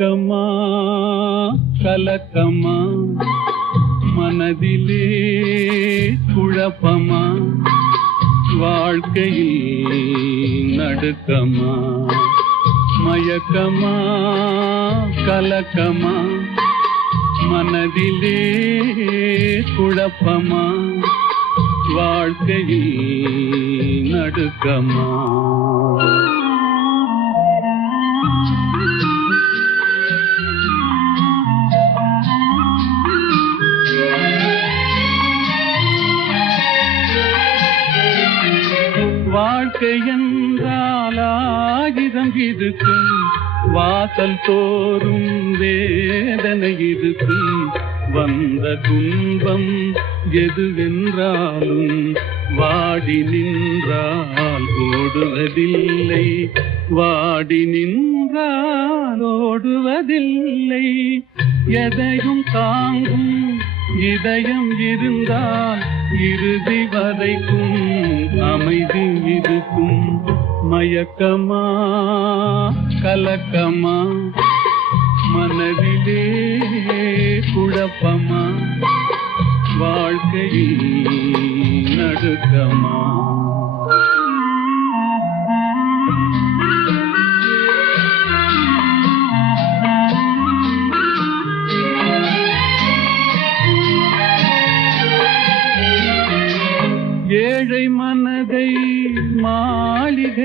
மயக்கமா கலக்கமா மனதிலே குழப்பமா வாழ்க்கையில் நடுக்கமா மயக்கமா கலக்கமா மனதிலே குழப்பமா வாழ்க்கையில் நடுக்கமா வாழ்க்கை என்றால் ஆயிரம் இருக்கும் வாசல் தோறும் வேதனை இருக்கும் வந்த துன்பம் எதுவென்றாலும் வாடி நின்றால் ஓடுவதில்லை வாடி நின்றால் ஓடுவதில்லை எதையும் தாங்கும் இதயம் இருந்தால் இறுதி வரைக்கும் அமைதி இருக்கும் மயக்கமா கலக்கமா மனதிலே குழப்பமா வாழ்க்கையில் நடுக்கமா ஏழை மனதை மாளிகையாக்கி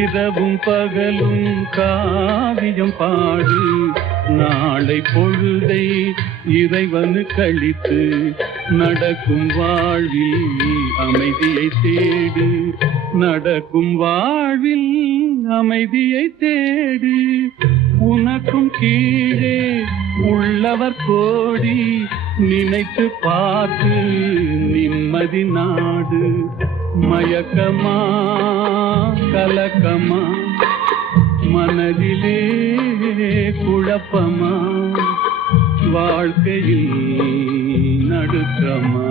இரவும் பகலும் காவியம் பாடு நாளை பொழுதை இறைவனு கழித்து நடக்கும் வாழ்வில் அமைதியை தேடு நடக்கும் வாழ்வில் அமைதியை தேடு உனக்கும் கீழே உள்ளவர் கோடி நினைத்து பார்த்து நிம்மதி நாடு மயக்கமா கலக்கமா மனதிலே குழப்பமா வாழ்க்கையில் நடுக்கமா